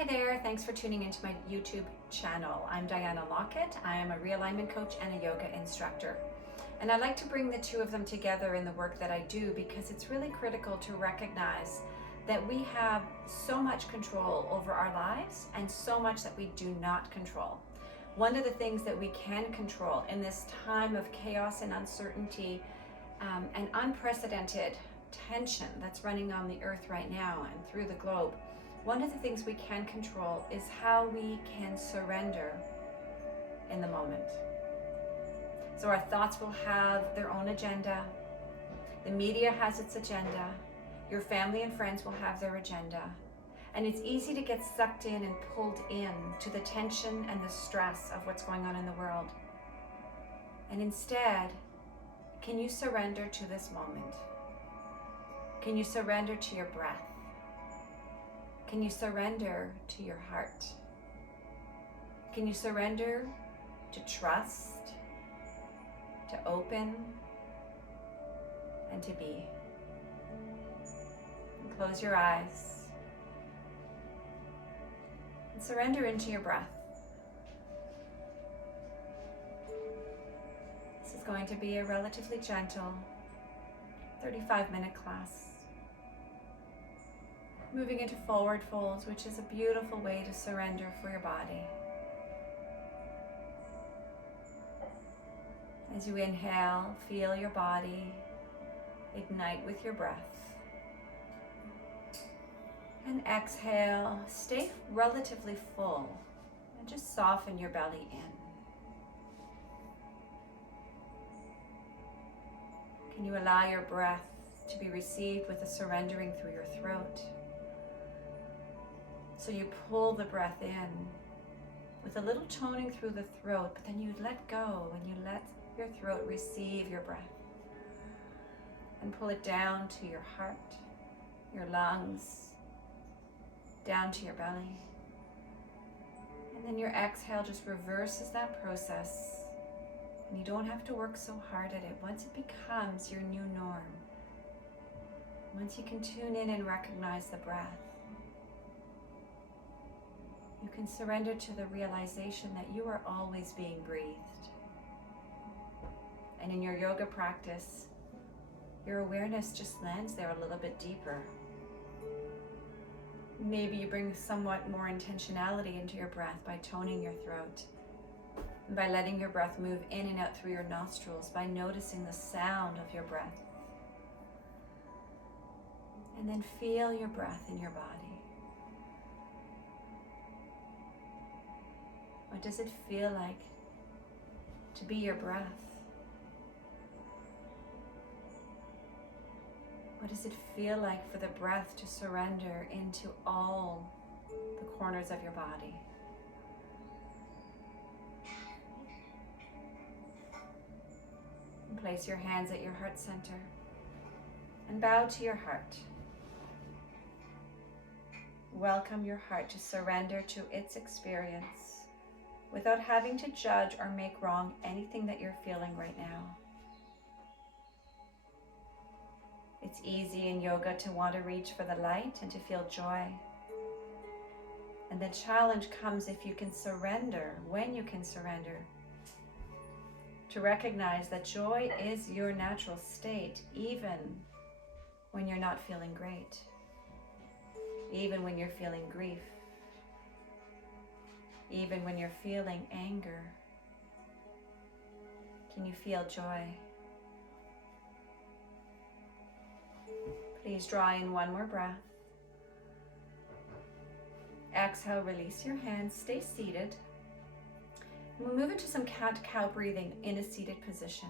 Hi there, thanks for tuning into my YouTube channel. I'm Diana Lockett. I am a realignment coach and a yoga instructor. And I like to bring the two of them together in the work that I do because it's really critical to recognize that we have so much control over our lives and so much that we do not control. One of the things that we can control in this time of chaos and uncertainty and unprecedented tension that's running on the earth right now and through the globe, one of the things we can control is how we can surrender in the moment. So our thoughts will have their own agenda. The media has its agenda. Your family and friends will have their agenda. And it's easy to get sucked in and pulled in to the tension and the stress of what's going on in the world. And instead, can you surrender to this moment? Can you surrender to your breath? Can you surrender to your heart? Can you surrender to trust, to open, and to be? And close your eyes and surrender into your breath. This is going to be a relatively gentle 35-minute class. Moving into forward folds, which is a beautiful way to surrender for your body. As you inhale, feel your body ignite with your breath. And exhale, stay relatively full and just soften your belly in. Can you allow your breath to be received with a surrendering through your throat? So you pull the breath in with a little toning through the throat, but then you let go and you let your throat receive your breath. And pull it down to your heart, your lungs, down to your belly. And then your exhale just reverses that process. And you don't have to work so hard at it. Once it becomes your new norm, once you can tune in and recognize the breath, you can surrender to the realization that you are always being breathed. And in your yoga practice, your awareness just lands there a little bit deeper. Maybe you bring somewhat more intentionality into your breath by toning your throat, and by letting your breath move in and out through your nostrils, by noticing the sound of your breath. And then feel your breath in your body. What does it feel like to be your breath? What does it feel like for the breath to surrender into all the corners of your body? And place your hands at your heart center and bow to your heart. Welcome your heart to surrender to its experience without having to judge or make wrong anything that you're feeling right now. It's easy in yoga to want to reach for the light and to feel joy. And the challenge comes if you can surrender, when you can surrender, to recognize that joy is your natural state, even when you're not feeling great, even when you're feeling grief, even when you're feeling anger. Can you feel joy? Please draw in one more breath. Exhale, release your hands, stay seated. We'll move into some cat-cow breathing in a seated position.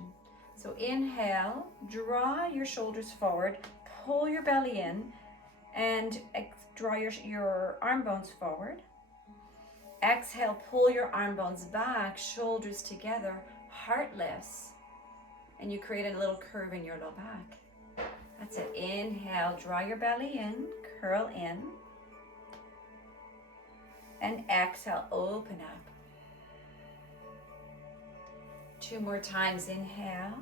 So inhale, draw your shoulders forward, pull your belly in, and draw your arm bones forward. Exhale, pull your arm bones back, shoulders together, heart lifts, and you create a little curve in your low back. That's it. Inhale, draw your belly in, curl in. And exhale, open up. 2 more times. Inhale.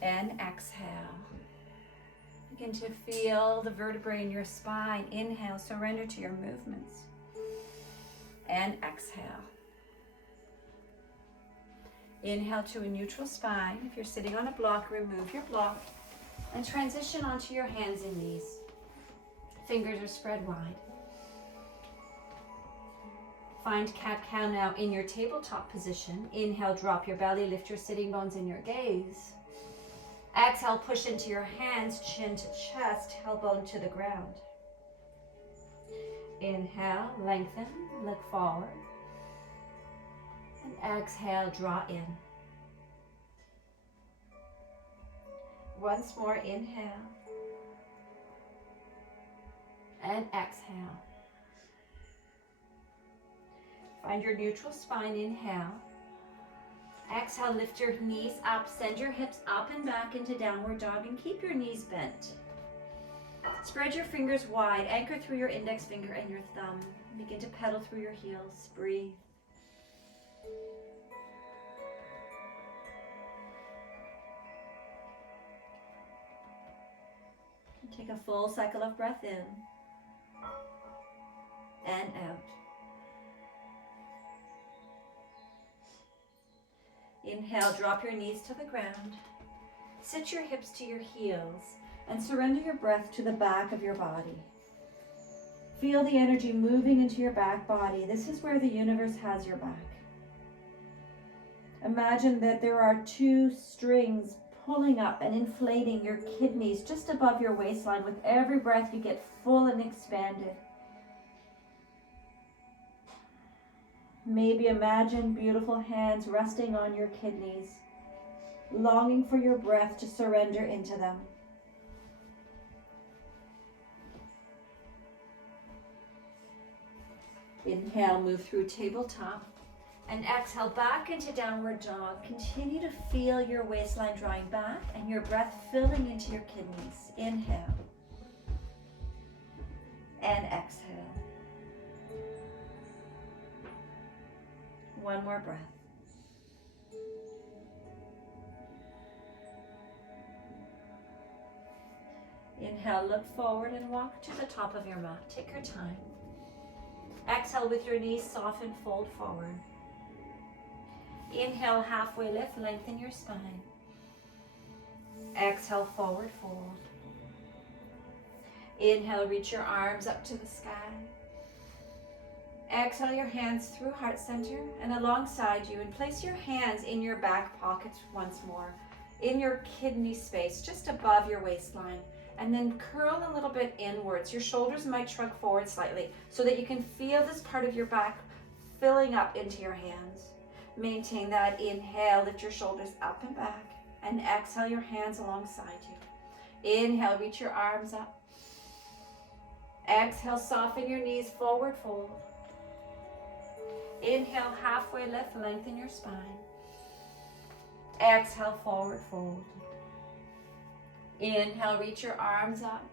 And exhale. Begin to feel the vertebrae in your spine. Inhale, surrender to your movements. And exhale. Inhale to a neutral spine. If you're sitting on a block, remove your block and transition onto your hands and knees. Fingers are spread wide. Find cat-cow now in your tabletop position. Inhale, drop your belly, lift your sitting bones in your gaze. Exhale, push into your hands, chin to chest, tailbone to the ground. Inhale, lengthen, look forward. And exhale, draw in. Once more, inhale. And exhale. Find your neutral spine, inhale. Exhale, lift your knees up, send your hips up and back into downward dog and keep your knees bent. Spread your fingers wide, anchor through your index finger and your thumb. Begin to pedal through your heels, breathe. Take a full cycle of breath in and out. Inhale, drop your knees to the ground. Sit your hips to your heels and surrender your breath to the back of your body. Feel the energy moving into your back body. This is where the universe has your back. Imagine that there are two strings pulling up and inflating your kidneys just above your waistline. With every breath, you get full and expanded. Maybe imagine beautiful hands resting on your kidneys, longing for your breath to surrender into them. Inhale, move through tabletop. And exhale back into downward dog. Continue to feel your waistline drawing back and your breath filling into your kidneys. Inhale. And exhale. One more breath. Inhale, look forward and walk to the top of your mat. Take your time. Exhale with your knees soften, fold forward. Inhale, halfway lift, lengthen your spine. Exhale, forward fold. Inhale, reach your arms up to the sky. Exhale your hands through heart center and alongside you, and place your hands in your back pockets once more, in your kidney space, just above your waistline. And then curl a little bit inwards. Your shoulders might shrug forward slightly so that you can feel this part of your back filling up into your hands. Maintain that. Inhale, lift your shoulders up and back, and exhale your hands alongside you. Inhale, reach your arms up. Exhale, soften your knees, forward fold. Inhale, halfway lift, lengthen your spine. Exhale, forward fold. Inhale, reach your arms up.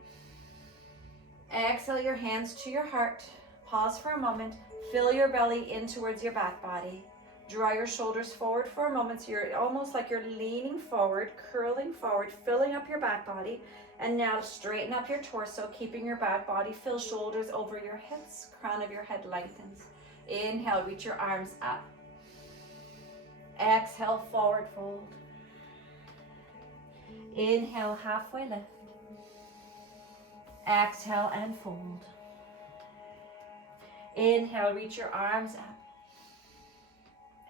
Exhale your hands to your heart. Pause for a moment. Fill your belly in towards your back body. Draw your shoulders forward for a moment, so you're almost like you're leaning forward, curling forward, filling up your back body. And now straighten up your torso, keeping your back body. Fill shoulders over your hips, crown of your head lengthens. Inhale, reach your arms up. Exhale, forward fold. Inhale, halfway lift. Exhale and fold. Inhale, reach your arms up.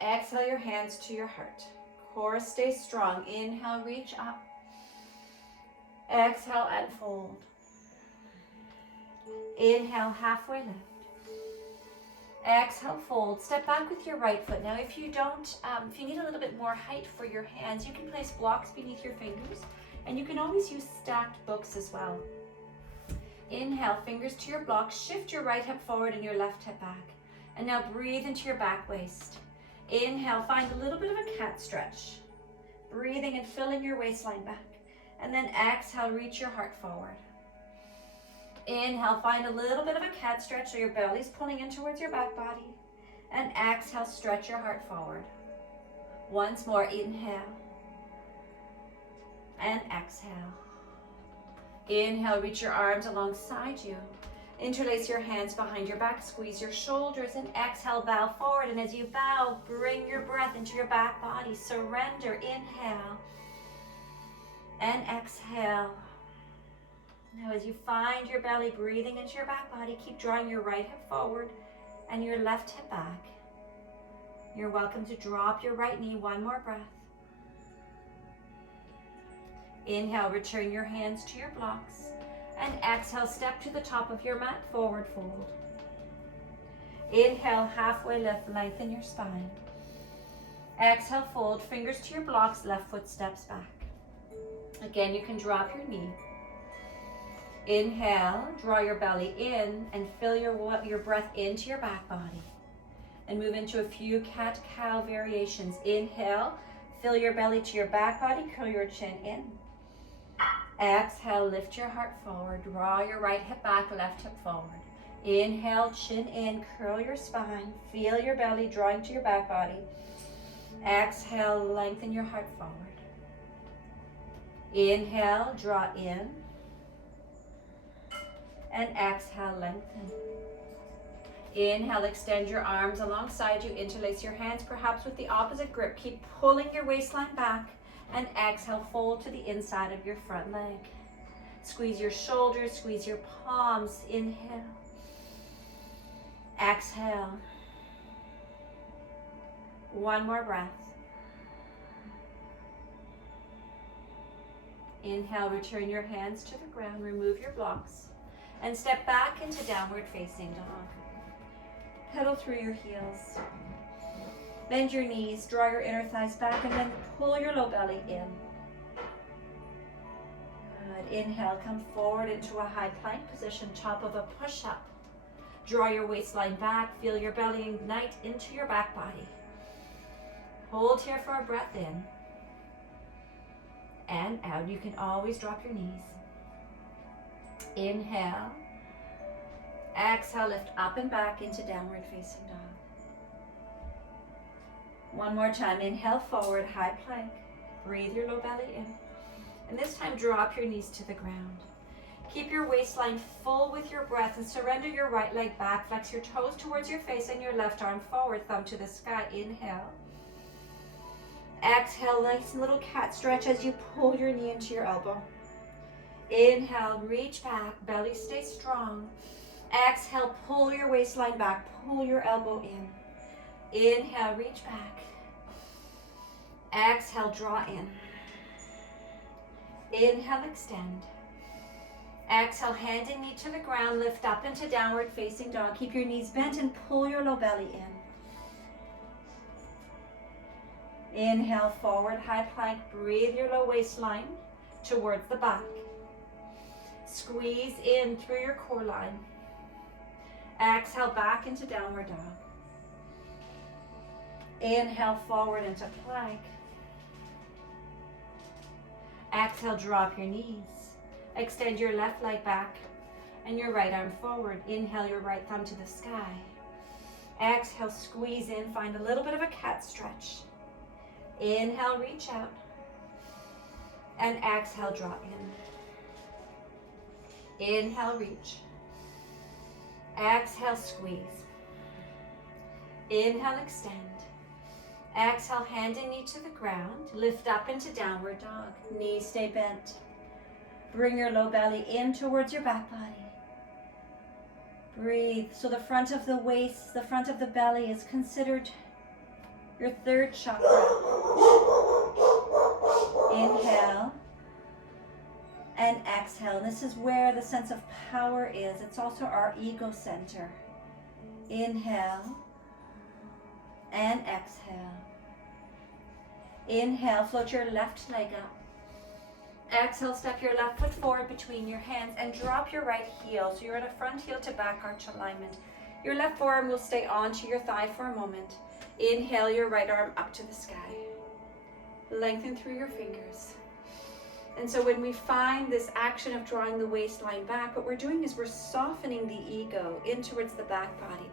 Exhale your hands to your heart. Core stays strong. Inhale, reach up. Exhale and fold. Inhale, halfway lift. Exhale, fold. Step back with your right foot. Now, if you need a little bit more height for your hands, you can place blocks beneath your fingers, and you can always use stacked books as well. Inhale, fingers to your blocks. Shift your right hip forward and your left hip back. And now breathe into your back waist. Inhale, find a little bit of a cat stretch. Breathing and filling your waistline back. And then exhale, reach your heart forward. Inhale, find a little bit of a cat stretch so your belly's pulling in towards your back body. And exhale, stretch your heart forward. Once more, inhale. And exhale. Inhale, reach your arms alongside you. Interlace your hands behind your back, squeeze your shoulders, and exhale, bow forward. And as you bow, bring your breath into your back body. Surrender, inhale, and exhale. Now as you find your belly breathing into your back body, keep drawing your right hip forward and your left hip back. You're welcome to drop your right knee. One more breath. Inhale, return your hands to your blocks. And exhale, step to the top of your mat, forward fold. Inhale, halfway lift, lengthen your spine. Exhale, fold, fingers to your blocks, left foot steps back. Again, you can drop your knee. Inhale, draw your belly in and fill your breath into your back body. And move into a few cat-cow variations. Inhale, fill your belly to your back body, curl your chin in. Exhale, lift your heart forward, draw your right hip back, left hip forward. Inhale, chin in, curl your spine, feel your belly drawing to your back body. Exhale, lengthen your heart forward. Inhale, draw in. And exhale, lengthen. Inhale, extend your arms alongside you, interlace your hands perhaps with the opposite grip. Keep pulling your waistline back. And exhale, fold to the inside of your front leg. Squeeze your shoulders, squeeze your palms. Inhale. Exhale. One more breath. Inhale, return your hands to the ground, remove your blocks, and step back into downward facing dog. Pedal through your heels. Bend your knees, draw your inner thighs back, and then pull your low belly in. Good. Inhale, come forward into a high plank position, top of a push-up. Draw your waistline back, feel your belly ignite into your back body. Hold here for a breath in. And out. You can always drop your knees. Inhale. Exhale, lift up and back into downward facing dog. One more time. Inhale, forward, high plank. Breathe your low belly in. And this time, drop your knees to the ground. Keep your waistline full with your breath and surrender your right leg back. Flex your toes towards your face and your left arm forward, thumb to the sky. Inhale. Exhale, nice little cat stretch as you pull your knee into your elbow. Inhale, reach back, belly stay strong. Exhale, pull your waistline back, pull your elbow in. Inhale, reach back. Exhale, draw in. Inhale, extend. Exhale, hand and knee to the ground, lift up into downward facing dog. Keep your knees bent and pull your low belly in. Inhale, forward, high plank. Breathe your low waistline towards the back. Squeeze in through your core line. Exhale, back into downward dog. Inhale, forward into plank. Exhale, drop your knees. Extend your left leg back and your right arm forward. Inhale, your right thumb to the sky. Exhale, squeeze in, find a little bit of a cat stretch. Inhale, reach out. And exhale, draw in. Inhale, reach. Exhale, squeeze. Inhale, extend. Exhale, hand and knee to the ground. Lift up into downward dog. Knees stay bent. Bring your low belly in towards your back body. Breathe. So the front of the waist, the front of the belly is considered your third chakra. Inhale and exhale. This is where the sense of power is. It's also our ego center. Inhale and exhale. Inhale, float your left leg up. Exhale, step your left foot forward between your hands and drop your right heel. So you're in a front heel to back arch alignment. Your left forearm will stay onto your thigh for a moment. Inhale, your right arm up to the sky. Lengthen through your fingers. And so when we find this action of drawing the waistline back, what we're doing is we're softening the ego in towards the back body.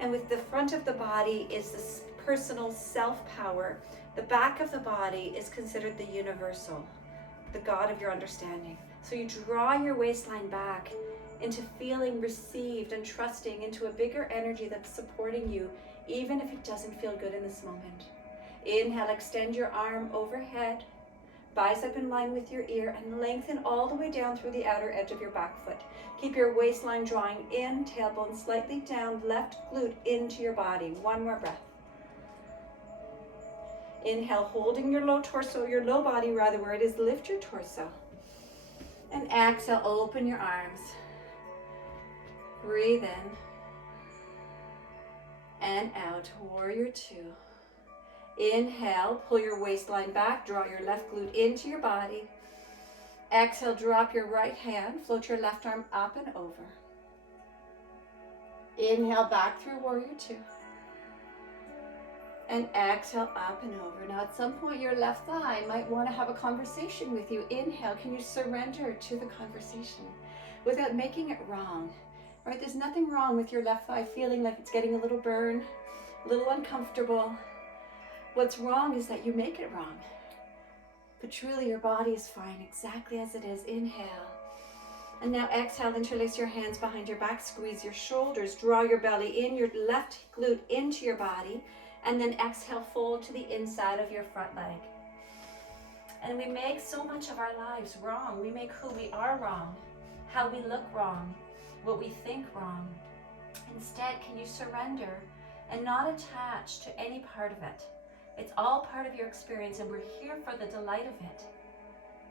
And with the front of the body is this personal self-power. The back of the body is considered the universal, the God of your understanding. So you draw your waistline back into feeling received and trusting into a bigger energy that's supporting you, even if it doesn't feel good in this moment. Inhale, extend your arm overhead, bicep in line with your ear, and lengthen all the way down through the outer edge of your back foot. Keep your waistline drawing in, tailbone slightly down, left glute into your body. One more breath. Inhale, holding your low torso, your low body rather, where it is, lift your torso. And exhale, open your arms. Breathe in and out, warrior two. Inhale, pull your waistline back, draw your left glute into your body. Exhale, drop your right hand, float your left arm up and over. Inhale, back through warrior two. And exhale, up and over. Now at some point your left thigh might want to have a conversation with you. Inhale, can you surrender to the conversation without making it wrong? Right, there's nothing wrong with your left thigh feeling like it's getting a little burn, a little uncomfortable. What's wrong is that you make it wrong. But truly your body is fine exactly as it is. Inhale. And now exhale, interlace your hands behind your back, squeeze your shoulders, draw your belly in, your left glute into your body, and then exhale, fold to the inside of your front leg. And we make so much of our lives wrong. We make who we are wrong, how we look wrong, what we think wrong. Instead, can you surrender and not attach to any part of it? It's all part of your experience, and we're here for the delight of it.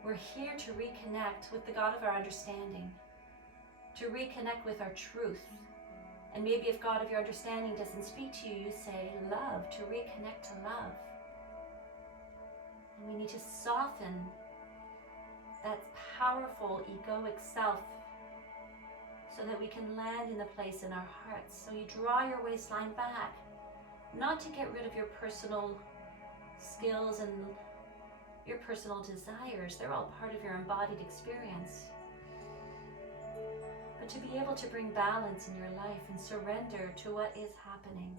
We're here to reconnect with the God of our understanding, to reconnect with our truth. And maybe if God of your understanding doesn't speak to you, you say love, to reconnect to love. And we need to soften that powerful egoic self so that we can land in the place in our hearts. So you draw your waistline back, not to get rid of your personal skills and your personal desires. They're all part of your embodied experience. But to be able to bring balance in your life and surrender to what is happening.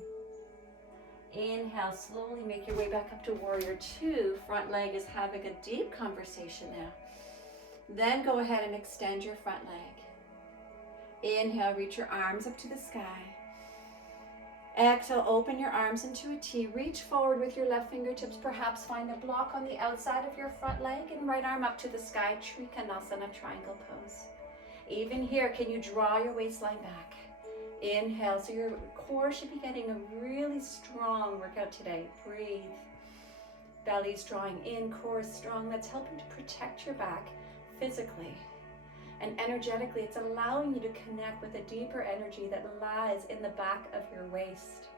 Inhale, slowly make your way back up to warrior two. Front leg is having a deep conversation now. Then go ahead and extend your front leg. Inhale, reach your arms up to the sky. Exhale, open your arms into a T. Reach forward with your left fingertips. Perhaps find a block on the outside of your front leg and right arm up to the sky. Trikonasana, triangle pose. Even here, can you draw your waistline back? Inhale, so your core should be getting a really strong workout today. Breathe. Belly's drawing in, core is strong. That's helping to protect your back physically. And energetically, it's allowing you to connect with a deeper energy that lies in the back of your waist.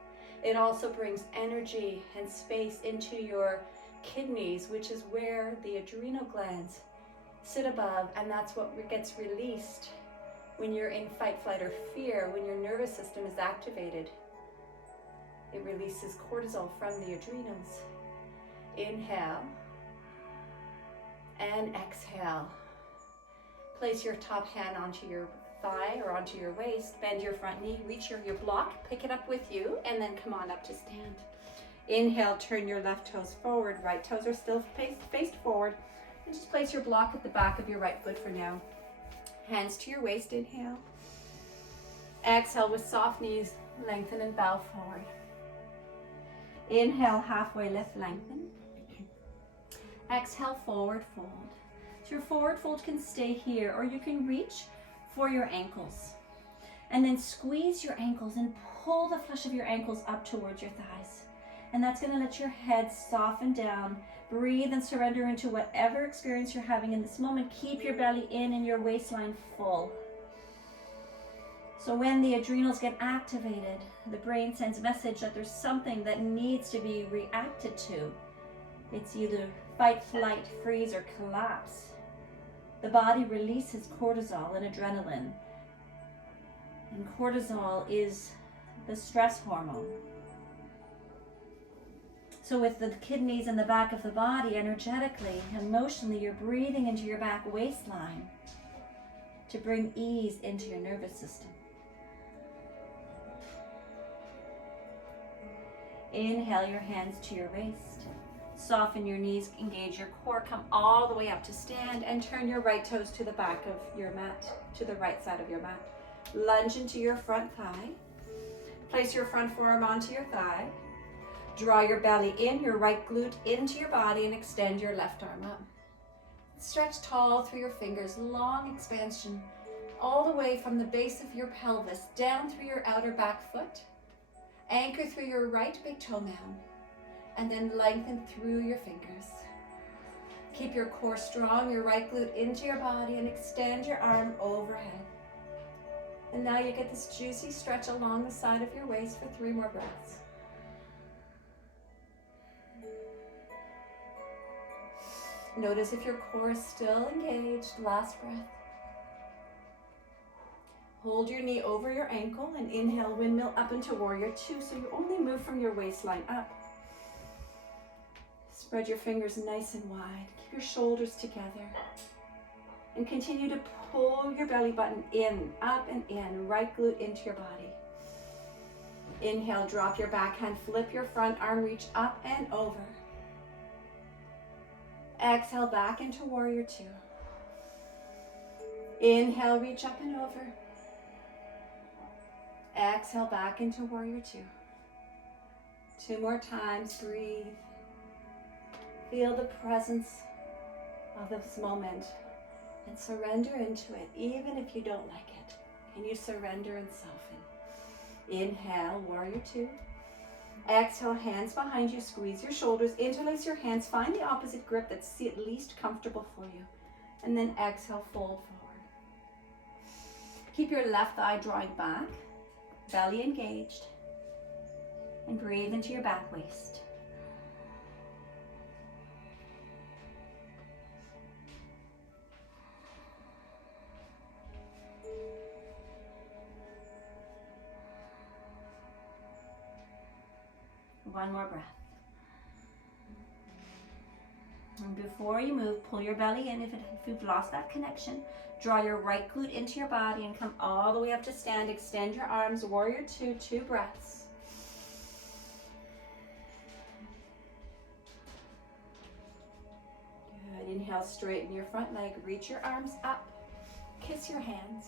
It also brings energy and space into your kidneys, which is where the adrenal glands sit above, and that's what gets released when you're in fight, flight, or fear, when your nervous system is activated. It releases cortisol from the adrenals. Inhale and exhale. Place your top hand onto your thigh or onto your waist, bend your front knee, reach your block, pick it up with you, and then come on up to stand. Inhale, turn your left toes forward, right toes are still faced forward, and just place your block at the back of your right foot for now. Hands to your waist, inhale. Exhale with soft knees, lengthen and bow forward. Inhale, halfway lift, lengthen. Exhale, forward fold. So your forward fold can stay here, or you can reach for your ankles. And then squeeze your ankles and pull the flesh of your ankles up towards your thighs. And that's going to let your head soften down. Breathe and surrender into whatever experience you're having in this moment. Keep your belly in and your waistline full. So when the adrenals get activated, the brain sends a message that there's something that needs to be reacted to. It's either fight, flight, freeze, or collapse. The body releases cortisol and adrenaline. And cortisol is the stress hormone. So with the kidneys in the back of the body, energetically, emotionally, you're breathing into your back waistline to bring ease into your nervous system. Inhale your hands to your waist. Soften your knees, engage your core, come all the way up to stand, and turn your right toes to the back of your mat, to the right side of your mat. Lunge into your front thigh. Place your front forearm onto your thigh. Draw your belly in, your right glute into your body, and extend your left arm up. Stretch tall through your fingers, long expansion, all the way from the base of your pelvis, down through your outer back foot. Anchor through your right big toe mound, and then lengthen through your fingers. Keep your core strong, your right glute into your body, and extend your arm overhead. And now you get this juicy stretch along the side of your waist for 3 more breaths. Notice if your core is still engaged. Last breath. Hold your knee over your ankle and inhale, windmill up into warrior 2, so you only move from your waistline up. Spread your fingers nice and wide. Keep your shoulders together. And continue to pull your belly button in, up and in, right glute into your body. Inhale, drop your backhand, flip your front arm, reach up and over. Exhale, back into warrior 2. Inhale, reach up and over. Exhale, back into warrior 2. 2 more times, breathe. Feel the presence of this moment and surrender into it, even if you don't like it. Can you surrender and soften? Inhale, warrior 2. Exhale, hands behind you, squeeze your shoulders, interlace your hands, find the opposite grip that's at least comfortable for you. And then exhale, fold forward. Keep your left thigh drawing back, belly engaged, and breathe into your back waist. One more breath. And before you move, pull your belly in if you've lost that connection. Draw your right glute into your body and come all the way up to stand. Extend your arms, warrior 2, 2 breaths. Good. Inhale, straighten your front leg, reach your arms up, kiss your hands.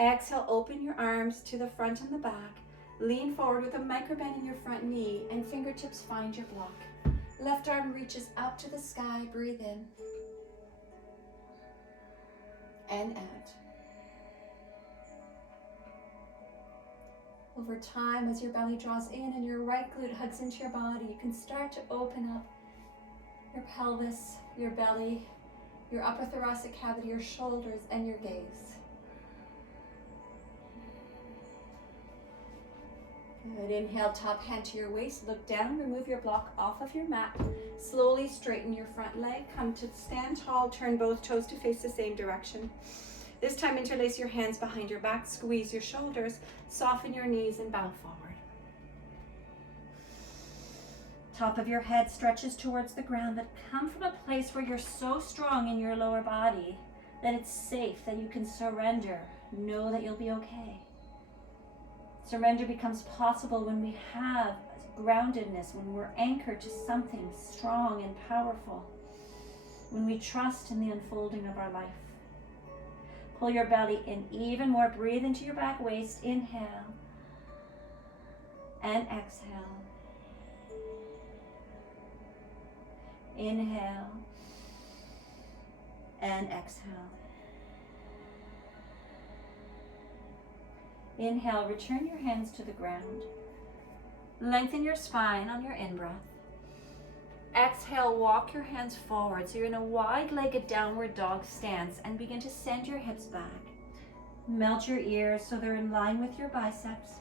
Exhale, open your arms to the front and the back. Lean forward with a micro bend in your front knee and fingertips find your block. Left arm reaches up to the sky. Breathe in and out. Over time, as your belly draws in and your right glute hugs into your body, you can start to open up your pelvis, your belly, your upper thoracic cavity, your shoulders, and your gaze. Good. Inhale, top hand to your waist, look down, remove your block off of your mat. Slowly straighten your front leg, come to stand tall, turn both toes to face the same direction. This time interlace your hands behind your back, squeeze your shoulders, soften your knees and bow forward. Top of your head stretches towards the ground, but come from a place where you're so strong in your lower body that it's safe, that you can surrender. Know that you'll be okay. Surrender becomes possible when we have groundedness, when we're anchored to something strong and powerful, when we trust in the unfolding of our life. Pull your belly in even more. Breathe into your back waist. Inhale and exhale. Inhale and exhale. Inhale, return your hands to the ground. Lengthen your spine on your in-breath. Exhale, walk your hands forward so you're in a wide-legged downward dog stance and begin to send your hips back. Melt your ears so they're in line with your biceps.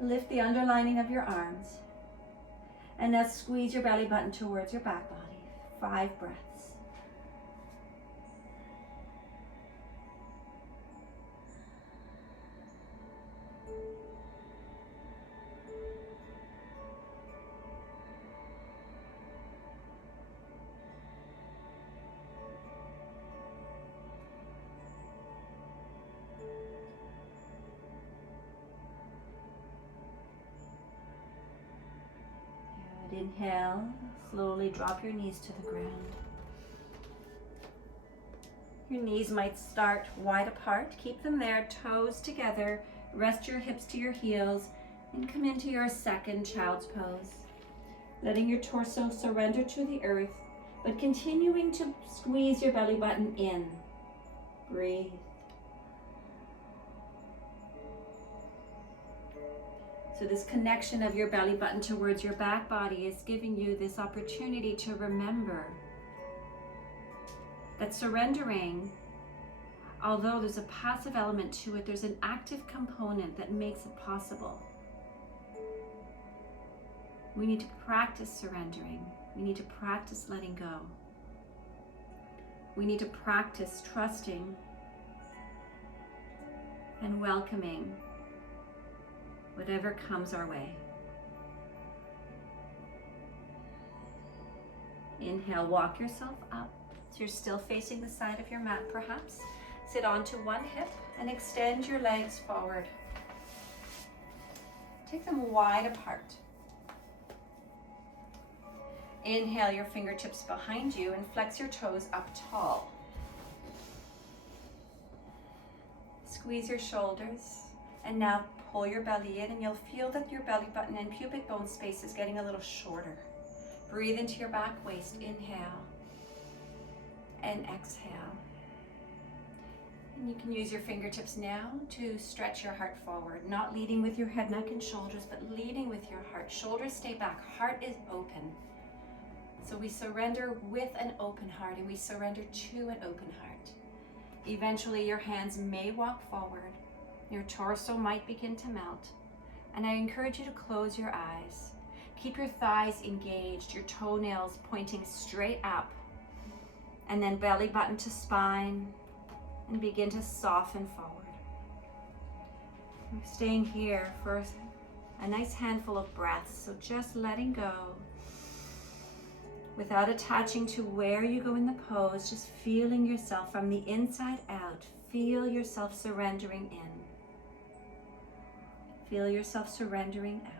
Lift the underlining of your arms. And now squeeze your belly button towards your back body. 5 breaths. Inhale, slowly drop your knees to the ground. Your knees might start wide apart. Keep them there, toes together. Rest your hips to your heels and come into your second child's pose. Letting your torso surrender to the earth, but continuing to squeeze your belly button in. Breathe. So this connection of your belly button towards your back body is giving you this opportunity to remember that surrendering, although there's a passive element to it, there's an active component that makes it possible. We need to practice surrendering. We need to practice letting go. We need to practice trusting and welcoming whatever comes our way. Inhale, walk yourself up. So you're still facing the side of your mat perhaps. Sit onto one hip and extend your legs forward. Take them wide apart. Inhale your fingertips behind you and flex your toes up tall. Squeeze your shoulders and now pull your belly in, and you'll feel that your belly button and pubic bone space is getting a little shorter. Breathe into your back waist. Inhale and exhale. And you can use your fingertips now to stretch your heart forward, not leading with your head, neck, and shoulders, but leading with your heart. Shoulders stay back, heart is open. So we surrender with an open heart, and we surrender to an open heart. Eventually your hands may walk forward. Your torso might begin to melt. And I encourage you to close your eyes. Keep your thighs engaged, your toenails pointing straight up. And then belly button to spine, and begin to soften forward. We're staying here for a nice handful of breaths, so just letting go without attaching to where you go in the pose, just feeling yourself from the inside out. Feel yourself surrendering in. Feel yourself surrendering out.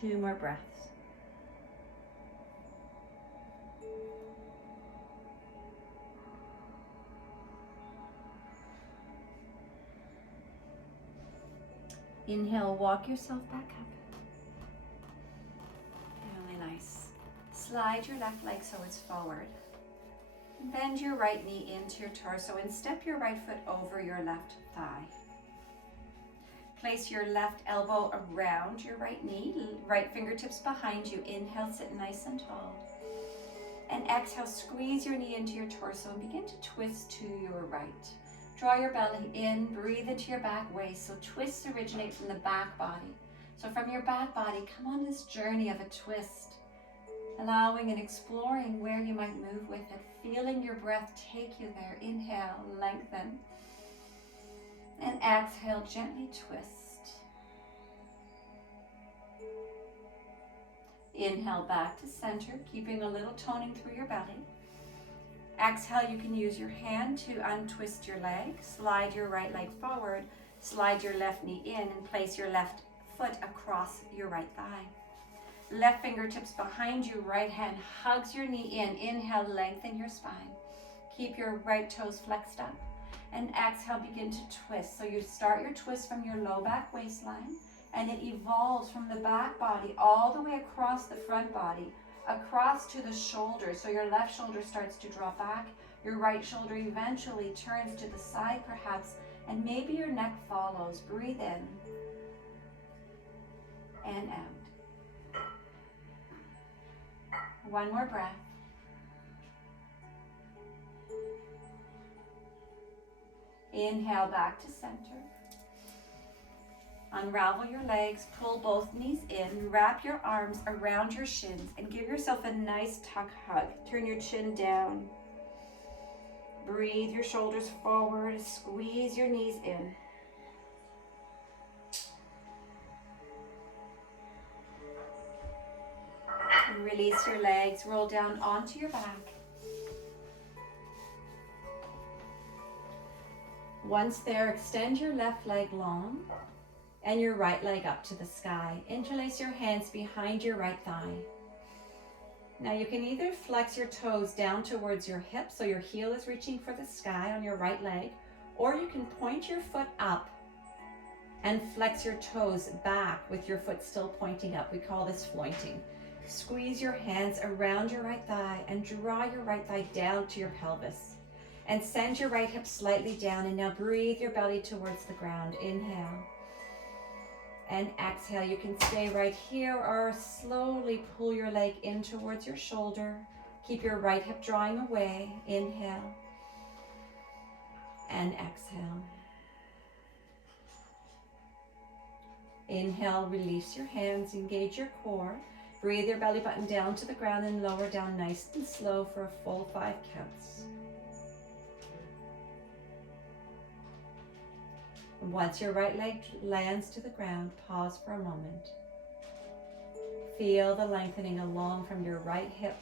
Two more breaths. Inhale, walk yourself back up. Really nice. Slide your left leg so it's forward. Bend your right knee into your torso and step your right foot over your left thigh. Place your left elbow around your right knee, right fingertips behind you. Inhale, sit nice and tall. And exhale, squeeze your knee into your torso and begin to twist to your right. Draw your belly in, breathe into your back waist. So twists originate from the back body. So from your back body, come on this journey of a twist, allowing and exploring where you might move with it, feeling your breath take you there. Inhale, lengthen. And exhale, gently twist. Inhale, back to center, keeping a little toning through your belly. Exhale, you can use your hand to untwist your leg. Slide your right leg forward, slide your left knee in, and place your left foot across your right thigh. Left fingertips behind you, right hand hugs your knee in. Inhale, lengthen your spine. Keep your right toes flexed up. And exhale, begin to twist. So you start your twist from your low back waistline, and it evolves from the back body all the way across the front body, across to the shoulder. So your left shoulder starts to draw back. Your right shoulder eventually turns to the side perhaps, and maybe your neck follows. Breathe in and out. One more breath. Inhale, back to center. Unravel your legs, pull both knees in, wrap your arms around your shins, and give yourself a nice tuck hug. Turn your chin down. Breathe your shoulders forward, squeeze your knees in. release your legs, roll down onto your back. Once there, extend your left leg long and your right leg up to the sky. Interlace your hands behind your right thigh. Now you can either flex your toes down towards your hips, so your heel is reaching for the sky on your right leg, or you can point your foot up and flex your toes back with your foot still pointing up. We call this flointing. Squeeze your hands around your right thigh and draw your right thigh down to your pelvis. And send your right hip slightly down, and now breathe your belly towards the ground. Inhale. And exhale. You can stay right here or slowly pull your leg in towards your shoulder. Keep your right hip drawing away. Inhale. And exhale. Inhale, release your hands, engage your core. Breathe your belly button down to the ground and lower down nice and slow for a full 5 counts. Once your right leg lands to the ground, pause for a moment. Feel the lengthening along from your right hip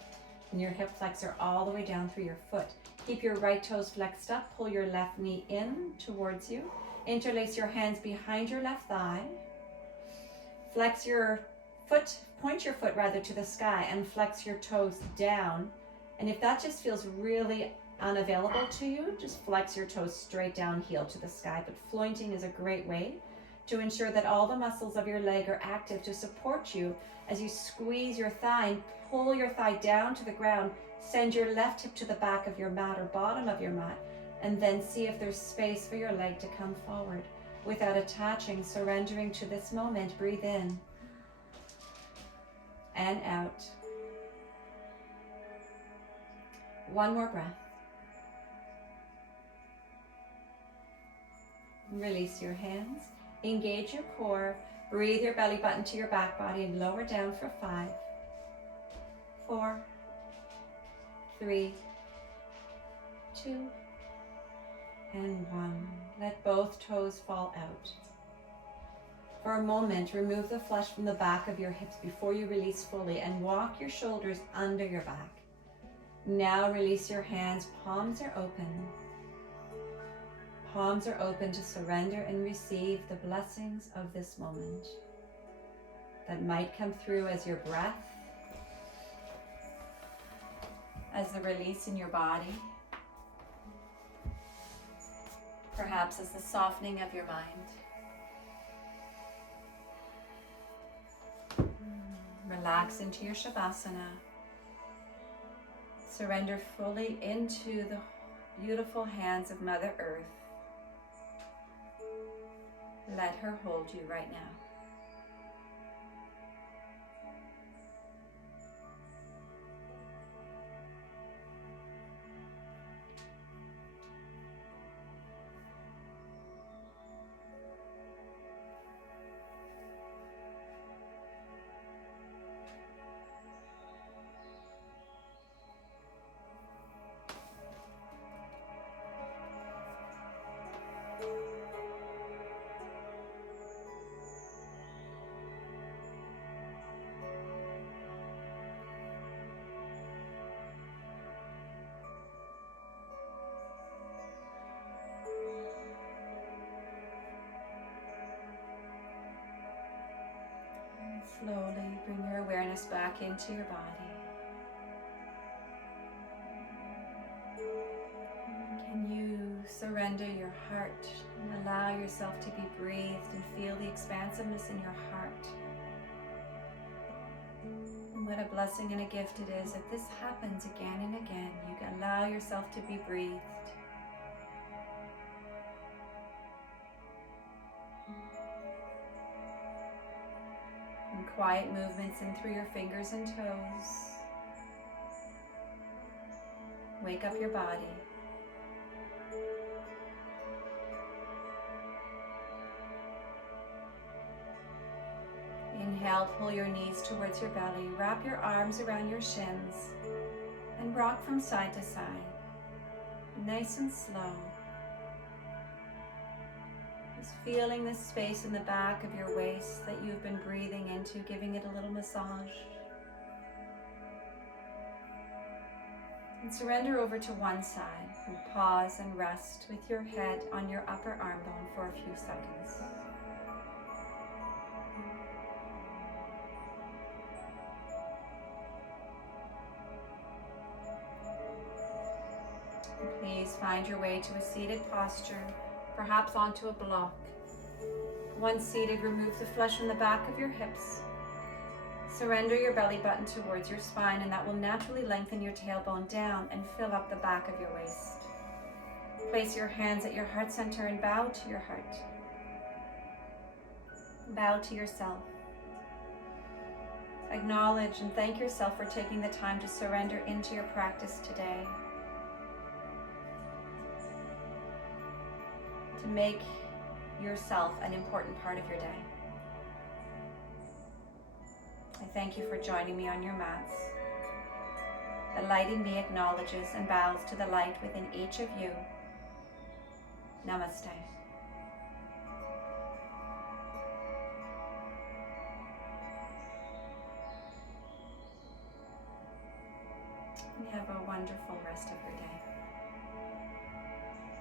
and your hip flexor all the way down through your foot. Keep your right toes flexed up, pull your left knee in towards you. Interlace your hands behind your left thigh. Flex your foot, point your foot rather to the sky and flex your toes down. And if that just feels really unavailable to you, just flex your toes straight down, heel to the sky. But flointing is a great way to ensure that all the muscles of your leg are active to support you as you squeeze your thigh and pull your thigh down to the ground. Send your left hip to the back of your mat or bottom of your mat, and then see if there's space for your leg to come forward without attaching, surrendering to this moment. Breathe in and out. One more breath. Release your hands, engage your core, breathe your belly button to your back body and lower down for 5, 4, 3, 2, and 1. Let both toes fall out. For a moment, remove the flesh from the back of your hips before you release fully and walk your shoulders under your back. Now release your hands, palms are open. Palms are open to surrender and receive the blessings of this moment that might come through as your breath, as the release in your body, perhaps as the softening of your mind. Relax into your Shavasana. Surrender fully into the beautiful hands of Mother Earth. Let her hold you right now. Slowly bring your awareness back into your body. Can you surrender your heart and allow yourself to be breathed and feel the expansiveness in your heart? And what a blessing and a gift it is that this happens again and again. You can allow yourself to be breathed. Quiet movements in through your fingers and toes. Wake up your body. Inhale, pull your knees towards your belly. Wrap your arms around your shins and rock from side to side. Nice and slow. Just feeling the space in the back of your waist that you've been breathing into, giving it a little massage. And surrender over to one side and pause and rest with your head on your upper arm bone for a few seconds. And please find your way to a seated posture, perhaps onto a block. Once seated, remove the flesh from the back of your hips. Surrender your belly button towards your spine, and that will naturally lengthen your tailbone down and fill up the back of your waist. Place your hands at your heart center and bow to your heart. Bow to yourself. Acknowledge and thank yourself for taking the time to surrender into your practice today. To make yourself an important part of your day. I thank you for joining me on your mats. The light in me acknowledges and bows to the light within each of you. Namaste. And have a wonderful rest of your day.